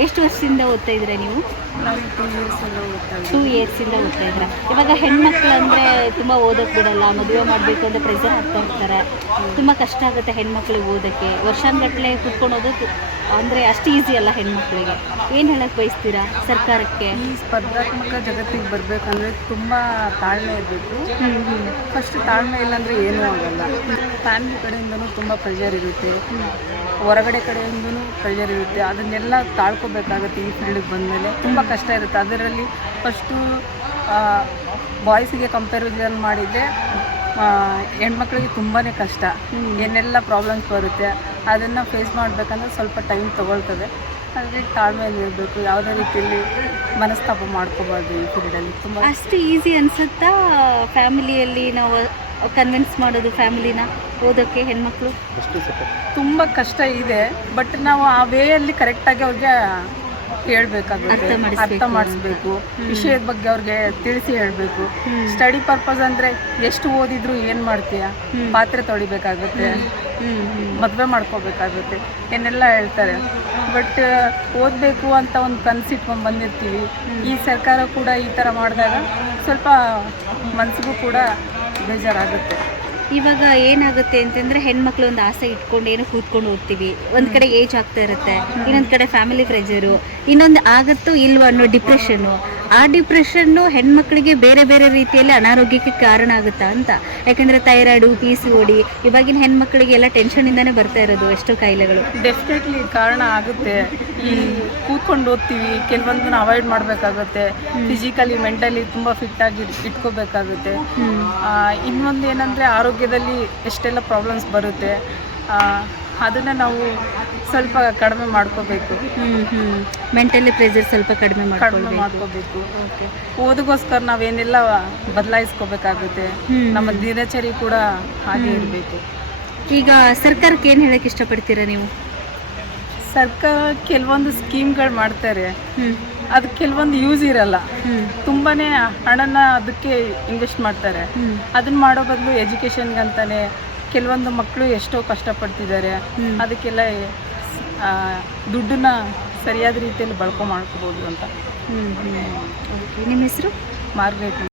ಎಷ್ಟು ವರ್ಷದಿಂದ ಓದ್ತಾ ಇದ್ದೀರಾ ನೀವು? ನಾವು 2 ಇಯರ್ಸ್ ಎಲ್ಲ ಓದ್ತಾ 2 ಇಯರ್ಸಿಂದ ಓದ್ತಾ ಇದ್ದೀರಾ. ಇವಾಗ ಹೆಣ್ಮಕ್ಳು ಅಂದರೆ ತುಂಬ ಓದೋಕ್ಕೆ ಬಿಡಲ್ಲ, ಮದುವೆ ಮಾಡಬೇಕು ಅಂತ ಪ್ರೆಸರ್ ಹಾಕ್ತಾ ಇರ್ತಾರೆ. ತುಂಬ ಕಷ್ಟ ಆಗುತ್ತೆ ಹೆಣ್ಮಕ್ಳಿಗೆ ಓದೋಕ್ಕೆ. ವರ್ಷಾನುಗಟ್ಟಲೆ ಕೂತ್ಕೊಂಡು ಓದೋದು ಅಂದರೆ ಅಷ್ಟು ಈಸಿ ಅಲ್ಲ ಹೆಣ್ಮಕ್ಳಿಗೆ. ಏನು ಹೇಳಕ್ಕೆ ಬಯಸ್ತೀರಾ ಸರ್ಕಾರಕ್ಕೆ? ಈ ಸ್ಪರ್ಧಾತ್ಮಕ ಜಗತ್ತಿಗೆ ಬರಬೇಕಂದ್ರೆ ತುಂಬ ತಾಳ್ಮೆ ಇರಬೇಕು. ಫಸ್ಟ್ ತಾಳ್ಮೆ ಇಲ್ಲಾಂದರೆ ಏನೂ ಆಗಲ್ಲ. ಫ್ಯಾಮಿಲಿ ಕಡೆಯಿಂದನೂ ತುಂಬ ಪ್ರೆಷರ್ ಇರುತ್ತೆ, ಹೊರಗಡೆ ಕಡೆಯಿಂದನೂ ಪ್ರೆಷರ್ ಇರುತ್ತೆ. ಅದನ್ನೆಲ್ಲ ತಾಳ್ಕೋಬೇಕಾಗುತ್ತೆ. ಈ ಫೀಲ್ಡಿಗೆ ಬಂದಮೇಲೆ ತುಂಬ ಕಷ್ಟ ಇರುತ್ತೆ. ಅದರಲ್ಲಿ ಫಸ್ಟು ಬಾಯ್ಸಿಗೆ ಕಂಪ್ಯಾರಿಸನ್ ಮಾಡಿದರೆ ಹೆಣ್ಮಕ್ಳಿಗೆ ತುಂಬಾ ಕಷ್ಟ. ಏನೆಲ್ಲ ಪ್ರಾಬ್ಲಮ್ಸ್ ಬರುತ್ತೆ ಅದನ್ನು ಫೇಸ್ ಮಾಡಬೇಕಂದ್ರೆ ಸ್ವಲ್ಪ ಟೈಮ್ ತೊಗೊಳ್ತದೆ. ಹಾಗಾಗಿ ತಾಳ್ಮೆಯಲ್ಲಿ ಇರಬೇಕು. ಯಾವುದೇ ರೀತಿಯಲ್ಲಿ ಮನಸ್ತಾಪ ಮಾಡ್ಕೋಬಾರ್ದು ಈ ಫೀಲ್ಡಲ್ಲಿ. ತುಂಬ ಅಷ್ಟು ಈಸಿ ಅನಿಸುತ್ತಾ ಫ್ಯಾಮಿಲಿಯಲ್ಲಿ ನಾವು ಕನ್ವಿನ್ಸ್ ಮಾಡೋದು ಫ್ಯಾಮಿಲಿನ ಓದೋಕ್ಕೆ ಹೆಣ್ಮಕ್ಳು? ತುಂಬ ಕಷ್ಟ ಇದೆ, ಬಟ್ ನಾವು ಆ ವೇಯಲ್ಲಿ ಕರೆಕ್ಟಾಗಿ ಅವ್ರಿಗೆ ಹೇಳ್ಬೇಕಾಗುತ್ತೆ, ಅರ್ಥ ಮಾಡಿಸ್ಬೇಕು. ವಿಷಯದ ಬಗ್ಗೆ ಅವ್ರಿಗೆ ತಿಳಿಸಿ ಹೇಳಬೇಕು. ಸ್ಟಡಿ ಪರ್ಪಸ್ ಅಂದರೆ ಎಷ್ಟು ಓದಿದ್ರು ಏನು ಮಾಡ್ತೀಯ, ಪಾತ್ರೆ ತೊಳಿಬೇಕಾಗುತ್ತೆ, ಮದುವೆ ಮಾಡ್ಕೋಬೇಕಾಗುತ್ತೆ, ಏನೆಲ್ಲ ಹೇಳ್ತಾರೆ. ಬಟ್ ಓದಬೇಕು ಅಂತ ಒಂದು ಕನಸಿಟ್ಕೊಂಡು ಬಂದಿರ್ತೀವಿ. ಈ ಸರ್ಕಾರ ಕೂಡ ಈ ಥರ ಮಾಡಿದಾಗ ಸ್ವಲ್ಪ ಮನಸ್ಸಿಗೂ ಕೂಡ ಬೇಜಾರಾಗುತ್ತೆ. ಇವಾಗ ಏನಾಗುತ್ತೆ ಅಂತಂದರೆ ಹೆಣ್ಮಕ್ಳು ಒಂದು ಆಸೆ ಇಟ್ಕೊಂಡು ಏನೋ ಕೂತ್ಕೊಂಡು ಓದ್ತೀವಿ. ಒಂದು ಕಡೆ ಏಜ್ ಆಗ್ತಾ ಇರುತ್ತೆ, ಇನ್ನೊಂದು ಕಡೆ ಫ್ಯಾಮಿಲಿ ಪ್ರೆಷರು, ಇನ್ನೊಂದು ಆಗುತ್ತೋ ಇಲ್ವೋ ಅನ್ನೋ ಡಿಪ್ರೆಷನ್ನು. ಆ ಡಿಪ್ರೆಷನ್ನು ಹೆಣ್ಮಕ್ಳಿಗೆ ಬೇರೆ ಬೇರೆ ರೀತಿಯಲ್ಲಿ ಅನಾರೋಗ್ಯಕ್ಕೆ ಕಾರಣ ಆಗುತ್ತಾ ಅಂತ. ಯಾಕಂದರೆ ಥೈರಾಯ್ಡು, PCOD ಇವಾಗಿನ ಹೆಣ್ಮಕ್ಳಿಗೆ ಎಲ್ಲ ಟೆನ್ಷನಿಂದನೇ ಬರ್ತಾ ಇರೋದು ಎಷ್ಟೋ ಕಾಯಿಲೆಗಳು. ಡೆಫಿನೆಟ್ಲಿ ಕಾರಣ ಆಗುತ್ತೆ. ಈ ಕೂತ್ಕೊಂಡು ಓದ್ತೀವಿ, ಕೆಲವೊಂದನ್ನ ಅವಾಯ್ಡ್ ಮಾಡಬೇಕಾಗುತ್ತೆ. ಫಿಸಿಕಲಿ ಮೆಂಟಲಿ ತುಂಬ ಫಿಟ್ಟಾಗಿ ಇಟ್ಕೋಬೇಕಾಗುತ್ತೆ. ಇನ್ನೊಂದು ಏನಂದರೆ ಆರೋಗ್ಯದಲ್ಲಿ ಎಷ್ಟೆಲ್ಲ ಪ್ರಾಬ್ಲಮ್ಸ್ ಬರುತ್ತೆ, ಅದನ್ನು ನಾವು ಸ್ವಲ್ಪ ಕಡಿಮೆ ಮಾಡ್ಕೋಬೇಕು. ಮೆಂಟಲಿ ಪ್ರೆಷರ್ ಸ್ವಲ್ಪ ಕಡಿಮೆ ಮಾಡ್ಕೋಬೇಕು. ಓದಿಗೋಸ್ಕರ ನಾವೇನೆಲ್ಲ ಬದಲಾಯಿಸ್ಕೋಬೇಕಾಗುತ್ತೆ. ನಮ್ಮ ದಿನಚರಿ ಕೂಡ ಹಾಗೆ ಇರಬೇಕು. ಈಗ ಸರ್ಕಾರಕ್ಕೆ ಏನು ಹೇಳಕ್ಕೆ ಇಷ್ಟಪಡ್ತೀರಾ ನೀವು? ಸರ್ಕಾರ ಕೆಲವೊಂದು ಸ್ಕೀಮ್ಗಳು ಮಾಡ್ತಾರೆ, ಅದು ಕೆಲವೊಂದು ಯೂಸ್ ಇರಲ್ಲ. ತುಂಬಾ ಹಣನ ಅದಕ್ಕೆ ಇನ್ವೆಸ್ಟ್ ಮಾಡ್ತಾರೆ. ಅದನ್ನ ಮಾಡೋ ಬದಲು ಎಜುಕೇಷನ್ಗಂತಾನೆ ಕೆಲವೊಂದು ಮಕ್ಕಳು ಎಷ್ಟೋ ಕಷ್ಟಪಡ್ತಿದ್ದಾರೆ. ಅದಕ್ಕೆಲ್ಲ ದುಡ್ಡನ್ನ ಸರಿಯಾದ ರೀತಿಯಲ್ಲಿ ಬಳಕೆ ಮಾಡ್ಕೋಬೋದು ಅಂತ. ನಿಮ್ಮ ಹೆಸರು? ಮಾರ್ಗ್ರೆಟ್.